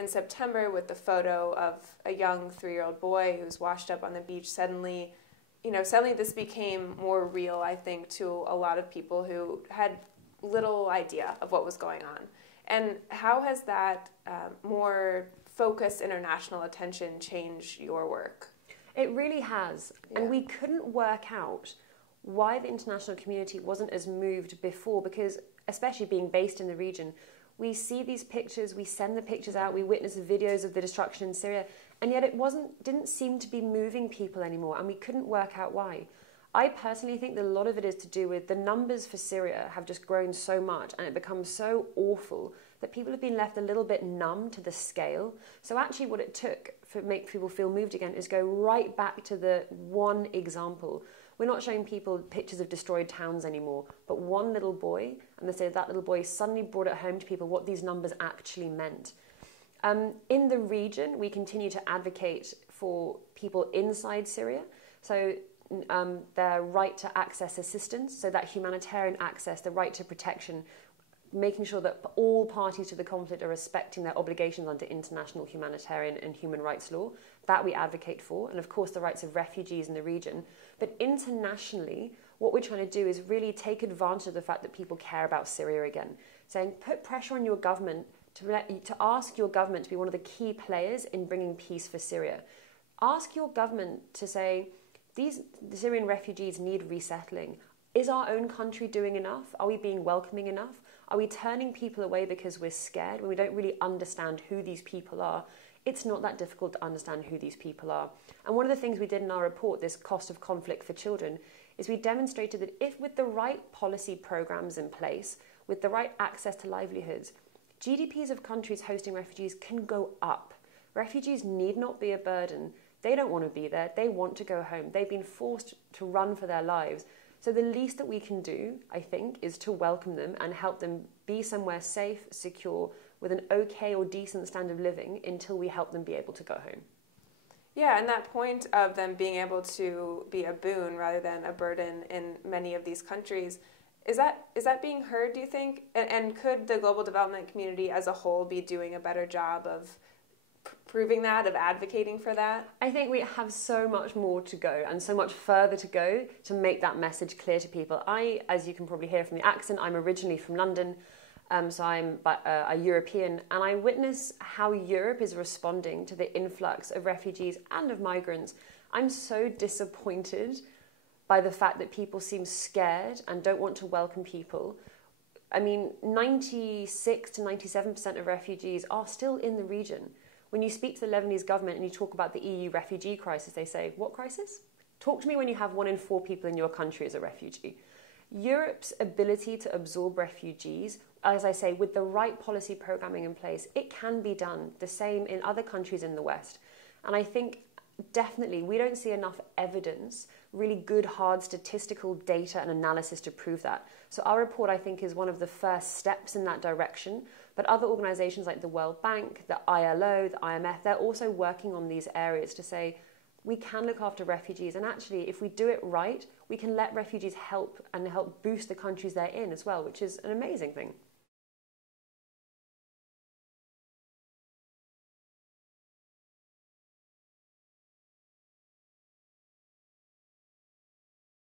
in September with the photo of a young 3-year-old boy who's washed up on the beach, suddenly this became more real, I think, to a lot of people who had little idea of what was going on. And how has that more focused international attention changed your work? It really has. Yeah. And we couldn't work out why the international community wasn't as moved before, because especially being based in the region, we see these pictures, we send the pictures out, we witness the videos of the destruction in Syria, and yet it didn't seem to be moving people anymore, and we couldn't work out why. I personally think that a lot of it is to do with the numbers for Syria have just grown so much, and it becomes so awful that people have been left a little bit numb to the scale. So actually what it took for make people feel moved again is go right back to the one example. We're not showing people pictures of destroyed towns anymore, but one little boy, and they say that little boy suddenly brought it home to people what these numbers actually meant. In the region, we continue to advocate for people inside Syria, so their right to access assistance, so that humanitarian access, the right to protection, making sure that all parties to the conflict are respecting their obligations under international humanitarian and human rights law. That we advocate for, and of course the rights of refugees in the region. But internationally, what we're trying to do is really take advantage of the fact that people care about Syria again, saying put pressure on your government to ask your government to be one of the key players in bringing peace for Syria. Ask your government to say, the Syrian refugees need resettling. Is our own country doing enough? Are we being welcoming enough? Are we turning people away because we're scared when we don't really understand who these people are? It's not that difficult to understand who these people are. And one of the things we did in our report, this cost of conflict for children, is we demonstrated that if with the right policy programs in place, with the right access to livelihoods, GDPs of countries hosting refugees can go up. Refugees need not be a burden. They don't want to be there. They want to go home. They've been forced to run for their lives. So the least that we can do, I think, is to welcome them and help them be somewhere safe, secure, with an okay or decent standard of living until we help them be able to go home. Yeah, and that point of them being able to be a boon rather than a burden in many of these countries, is that being heard, do you think? And could the global development community as a whole be doing a better job of proving that, of advocating for that? I think we have so much more to go and so much further to go to make that message clear to people. As you can probably hear from the accent, I'm originally from London, so I'm a European, and I witness how Europe is responding to the influx of refugees and of migrants. I'm so disappointed by the fact that people seem scared and don't want to welcome people. I mean, 96 to 97% of refugees are still in the region. When you speak to the Lebanese government and you talk about the EU refugee crisis, they say, what crisis? Talk to me when you have 1 in 4 people in your country as a refugee. Europe's ability to absorb refugees, as I say, with the right policy programming in place, it can be done. The same in other countries in the West. And I think definitely we don't see enough evidence, really good, hard statistical data and analysis to prove that. So our report, I think, is one of the first steps in that direction. But other organizations like the World Bank, the ILO, the IMF, they're also working on these areas to say, we can look after refugees. And actually, if we do it right, we can let refugees help boost the countries they're in as well, which is an amazing thing.